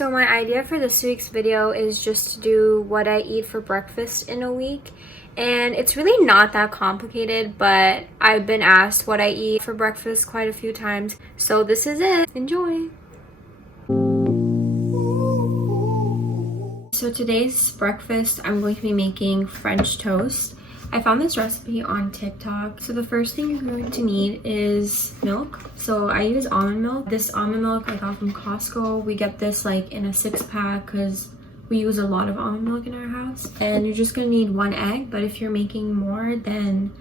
So my idea for this week's video is just to do what I eat for breakfast in a week. And it's really not that complicated, but I've been asked what I eat for breakfast quite a few times. So this is it. Enjoy! So today's breakfast, I'm going to be making French toast. I found this recipe on TikTok. So the first thing you're going to need is milk. So I use almond milk. This almond milk I got from Costco. We get this like in a 6-pack because we use a lot of almond milk in our house. And you're just gonna need 1 egg, but if you're making more, then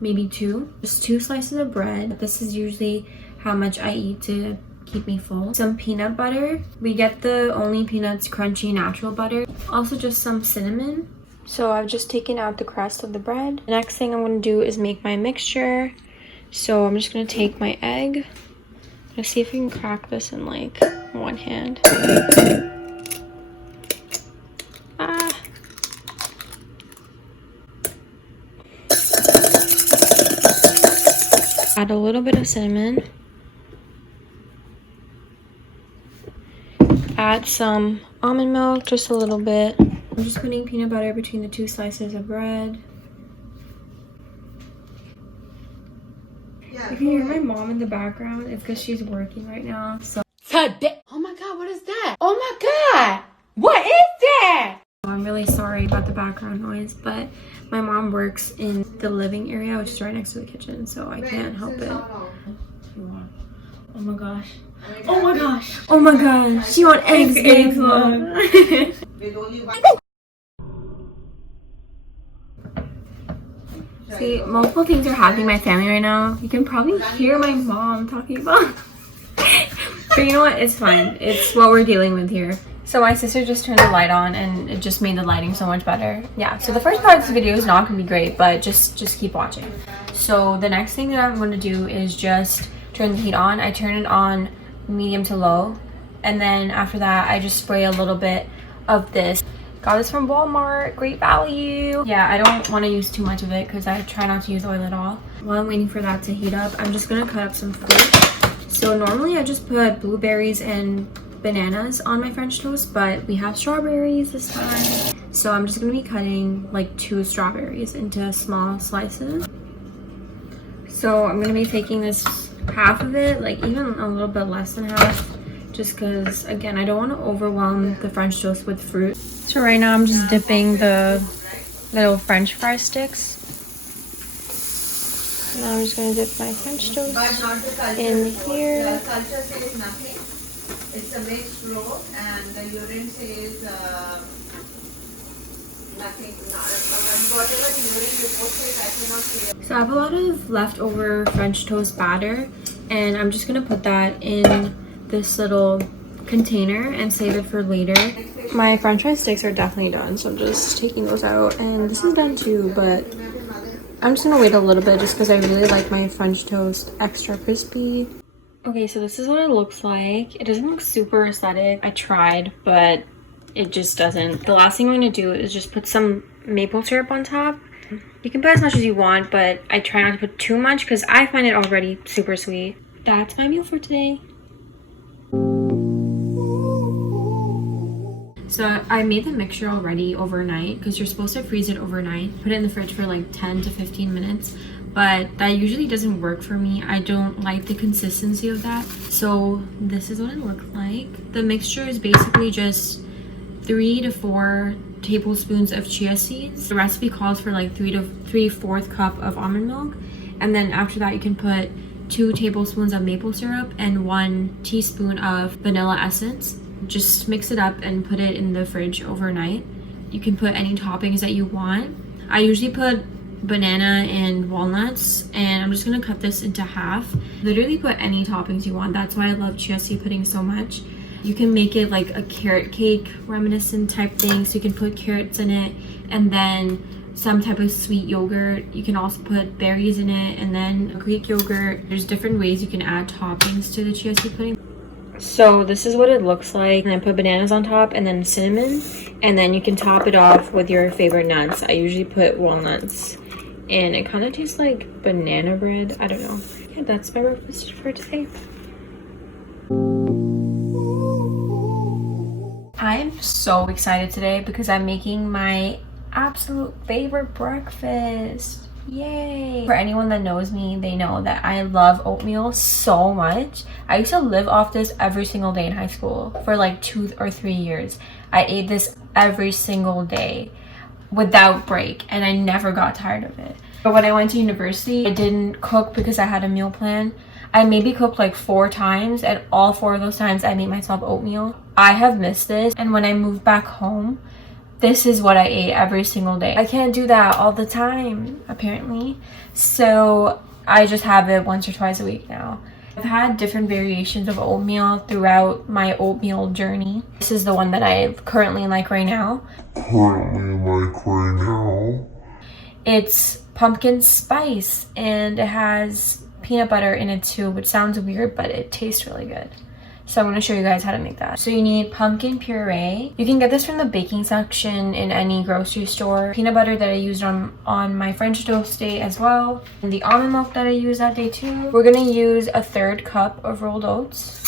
maybe 2. Just 2 slices of bread. This is usually how much I eat to keep me full. Some peanut butter. We get the Only Peanuts crunchy natural butter. Also just some cinnamon. So I've just taken out the crust of the bread. The next thing I'm going to do is make my mixture. So I'm just going to take my egg. I'm going to see if I can crack this in like one hand. Add a little bit of cinnamon. Add some almond milk, just a little bit. I'm just putting peanut butter between the 2 slices of bread. You can hear my mom in the background. It's because she's working right now. So oh my god, what is that? Oh my god, what is that? I'm really sorry about the background noise, but my mom works in the living area, which is right next to the kitchen, so I can't help it. Oh my gosh. Oh my gosh. Oh my gosh. She want eggs, Mom. See, multiple things are happening in my family right now. You can probably hear my mom talking about but you know what? It's fine. It's what we're dealing with here. So my sister just turned the light on and it just made the lighting so much better. Yeah, so the first part of this video is not going to be great, but just keep watching. So the next thing that I'm going to do is just turn the heat on. I turn it on medium to low, and then after that I just spray a little bit of this. Got this from Walmart, great value. Yeah, I don't want to use too much of it because I try not to use oil at all. While I'm waiting for that to heat up, I'm just gonna cut up some fruit. So normally I just put blueberries and bananas on my French toast, but we have strawberries this time. So I'm just gonna be cutting like 2 strawberries into small slices. So I'm gonna be taking this half of it, like even a little bit less than half, just because again I don't want to overwhelm the French toast with fruit. So right now I'm just dipping the little French fry sticks. Now I'm just going to dip my French toast in here. It's a mixed roll, and the urine says nothing. Whatever the urine report says, I cannot say. So I have a lot of leftover French toast batter, and I'm just going to put that in this little container and save it for later. My French fry sticks are definitely done, so I'm just taking those out, and this is done too, but I'm just gonna wait a little bit just because I really like my French toast extra crispy. Okay, so this is what it looks like. It doesn't look super aesthetic. I tried, but it just doesn't. The last thing I'm gonna do is just put some maple syrup on top. You can put as much as you want, but I try not to put too much because I find it already super sweet. That's my meal for today. So I made the mixture already overnight because you're supposed to freeze it overnight. Put it in the fridge for like 10 to 15 minutes. But that usually doesn't work for me. I don't like the consistency of that. So this is what it looks like. The mixture is basically just 3 to 4 tablespoons of chia seeds. The recipe calls for like 3 to 3/4 cup of almond milk. And then after that you can put 2 tablespoons of maple syrup and 1 teaspoon of vanilla essence. Just mix it up and put it in the fridge overnight. You can put any toppings that you want. I usually put banana and walnuts, and I'm just gonna cut this into half. Literally put any toppings you want. That's why I love chia seed pudding so much. You can make it like a carrot cake reminiscent type thing, so you can put carrots in it and then some type of sweet yogurt. You can also put berries in it and then Greek yogurt. There's different ways you can add toppings to the chia seed pudding. So this is what it looks like, and I put bananas on top and then cinnamon, and then you can top it off with your favorite nuts. I usually put walnuts, and it kind of tastes like banana bread. I don't know. Yeah, that's my breakfast for today. I'm so excited today because I'm making my absolute favorite breakfast. Yay! For anyone that knows me, they know that I love oatmeal so much. I used to live off this every single day in high school for like 2 or 3 years. I ate this every single day without break, and I never got tired of it. But when I went to university, I didn't cook because I had a meal plan. I maybe cooked like 4 times, and all 4 of those times I made myself oatmeal. I have missed this, and when I moved back home, this is what I ate every single day. I can't do that all the time, apparently. So I just have it once or twice a week now. I've had different variations of oatmeal throughout my oatmeal journey. This is the one that I currently like right now. It's pumpkin spice, and it has peanut butter in it too, which sounds weird, but it tastes really good. So I'm going to show you guys how to make that. So you need pumpkin puree. You can get this from the baking section in any grocery store. Peanut butter that I used on my French toast day as well. And the almond milk that I used that day too. We're going to use a 1/3 cup of rolled oats.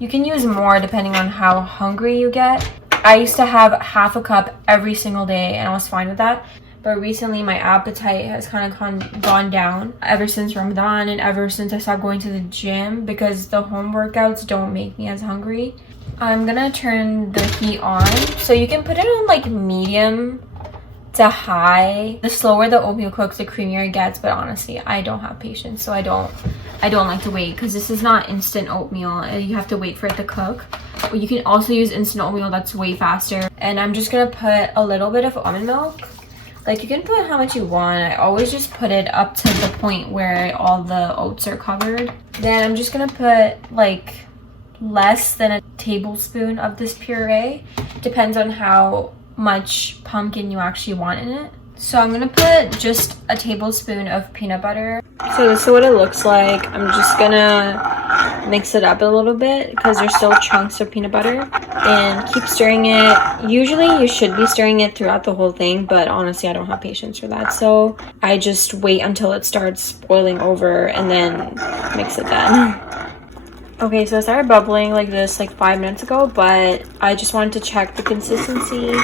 You can use more depending on how hungry you get. I used to have 1/2 cup every single day, and I was fine with that. But recently my appetite has kind of gone down ever since Ramadan and ever since I stopped going to the gym because the home workouts don't make me as hungry. I'm gonna turn the heat on. So you can put it on like medium to high. The slower the oatmeal cooks, the creamier it gets, but honestly, I don't have patience, so I don't like to wait because this is not instant oatmeal. You have to wait for it to cook. But you can also use instant oatmeal that's way faster. And I'm just gonna put a little bit of almond milk. Like, you can put how much you want. I always just put it up to the point where all the oats are covered. Then I'm just gonna put like less than a tablespoon of this puree. Depends on how much pumpkin you actually want in it. So I'm gonna put just a tablespoon of peanut butter. So this is what it looks like. I'm just gonna mix it up a little bit because there's still chunks of peanut butter, and keep stirring it. Usually you should be stirring it throughout the whole thing, but honestly I don't have patience for that, so I just wait until it starts boiling over and then mix it then. Okay, so it started bubbling like this like 5 minutes ago, but I just wanted to check the consistency,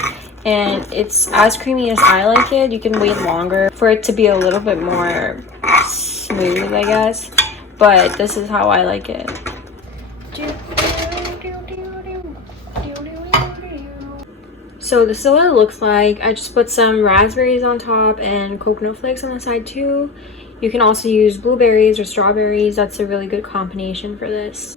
and it's as creamy as I like it. You can wait longer for it to be a little bit more smooth, I guess, but this is how I like it. So this is what it looks like. I just put some raspberries on top and coconut flakes on the side too. You can also use blueberries or strawberries. That's a really good combination for this.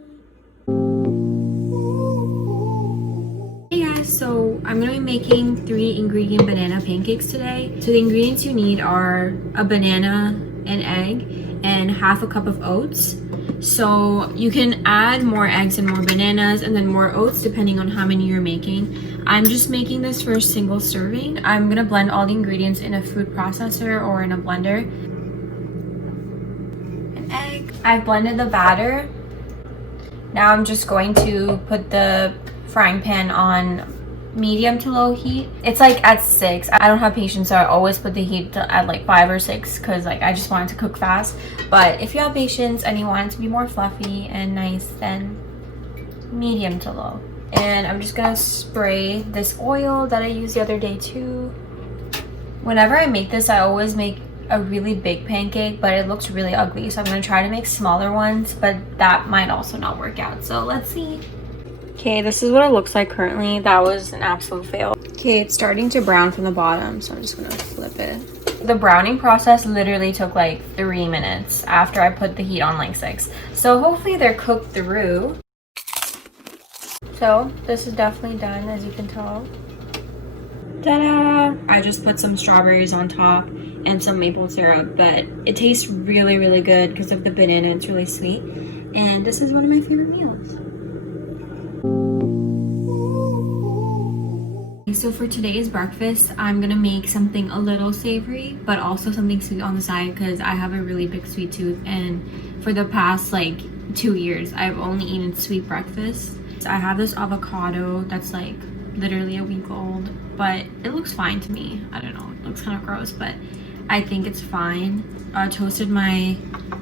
Hey guys, so I'm going to be making 3 ingredient banana pancakes today. So the ingredients you need are a banana, an egg, and 1/2 cup of oats. So you can add more eggs and more bananas and then more oats depending on how many you're making. I'm just making this for a single serving. I'm going to blend all the ingredients in a food processor or in a blender. An egg. I blended the batter. Now I'm just going to put the frying pan on medium to low heat. It's like at 6. I don't have patience, so I always put the heat at like 5 or 6 because like I just want it to cook fast. But if you have patience and you want it to be more fluffy and nice, then medium to low. And I'm just gonna spray this oil that I used the other day too. Whenever I make this, I always make a really big pancake, but it looks really ugly, so I'm gonna try to make smaller ones, but that might also not work out, so let's see. Okay, this is what it looks like currently. That was an absolute fail. Okay, it's starting to brown from the bottom, so I'm just gonna flip it. The browning process literally took like 3 minutes after I put the heat on like 6. So hopefully they're cooked through. So this is definitely done, as you can tell. Ta-da! I just put some strawberries on top and some maple syrup, but it tastes really, really good because of the banana. It's really sweet. And this is one of my favorite meals. So for today's breakfast, I'm gonna make something a little savory, but also something sweet on the side because I have a really big sweet tooth, and for the past like 2 years, I've only eaten sweet breakfast. So I have this avocado that's like literally a week old, but it looks fine to me. I don't know, it looks kind of gross, but I think it's fine. I toasted my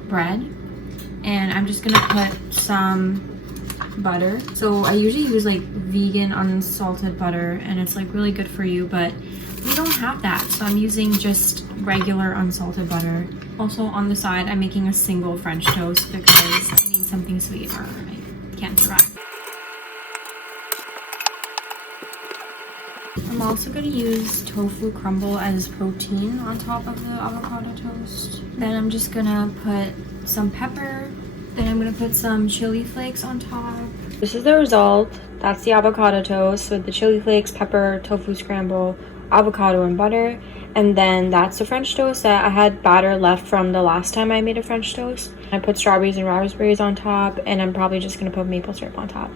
bread, and I'm just gonna put some butter. So I usually use like vegan unsalted butter, and it's like really good for you, but we don't have that, so I'm using just regular unsalted butter. Also on the side, I'm making a single French toast because I need something sweet or I can't survive. I'm also going to use tofu crumble as protein on top of the avocado toast. Then I'm just going to put some pepper. Then I'm going to put some chili flakes on top. This is the result. That's the avocado toast with the chili flakes, pepper, tofu scramble, avocado and butter. And then that's the French toast that I had batter left from the last time I made a French toast. I put strawberries and raspberries on top, and I'm probably just going to put maple syrup on top.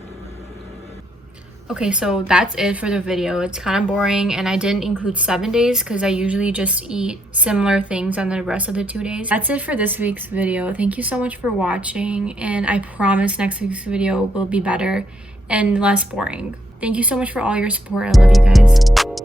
Okay, so that's it for the video. It's kind of boring, and I didn't include 7 days because I usually just eat similar things on the rest of the 2 days. That's it for this week's video. Thank you so much for watching, and I promise next week's video will be better and less boring. Thank you so much for all your support. I love you guys.